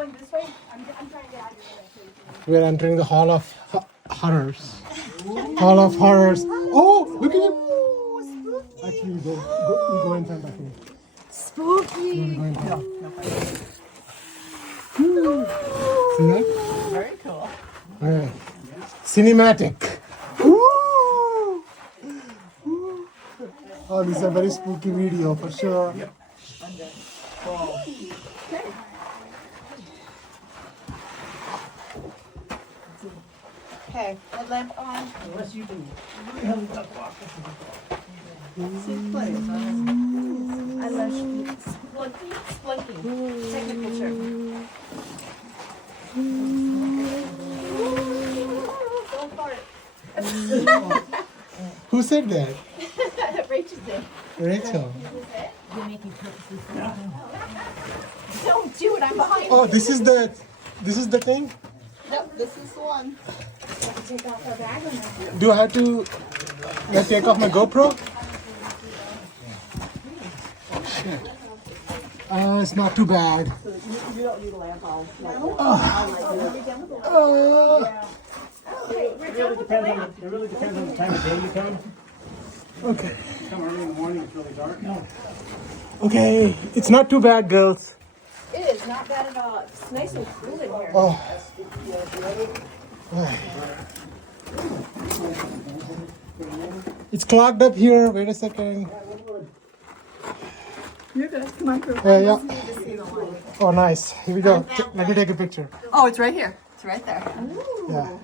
going this way? I'm trying to get out of your way. We are entering the Hall of Horrors. Hall of Horrors. Oh, look at it. Actually, you go in front of me. Spooky. Go in front. No. See that? Very cool. Alright. Cinematic. Ooh. Oh, this is a very spooky video for sure. Okay, headlamp on. Unless you can. I love splunking. Take a picture. Don't fart. Who said that? Rachel did. Rachel. Don't do it. I'm behind Oh, you. this is the thing? Nope, this is the one. Take off our bag or no? Do I have to take off my GoPro? Oh, shit. It's not too bad. You don't need a lamp on. Okay, we're It done really with the lamp. depends on the time of day you come. Okay. Come early in the morning, it's really dark. No. Okay. It's not too bad, girls. It is not bad at all. It's nice and cool in here. Oh. It's clogged up here. Wait a second. You're good. Come on, girl. Yeah. Need to see the light. Oh, nice. Here we go. Let me take a picture. Oh, it's right here. It's right there. Yeah.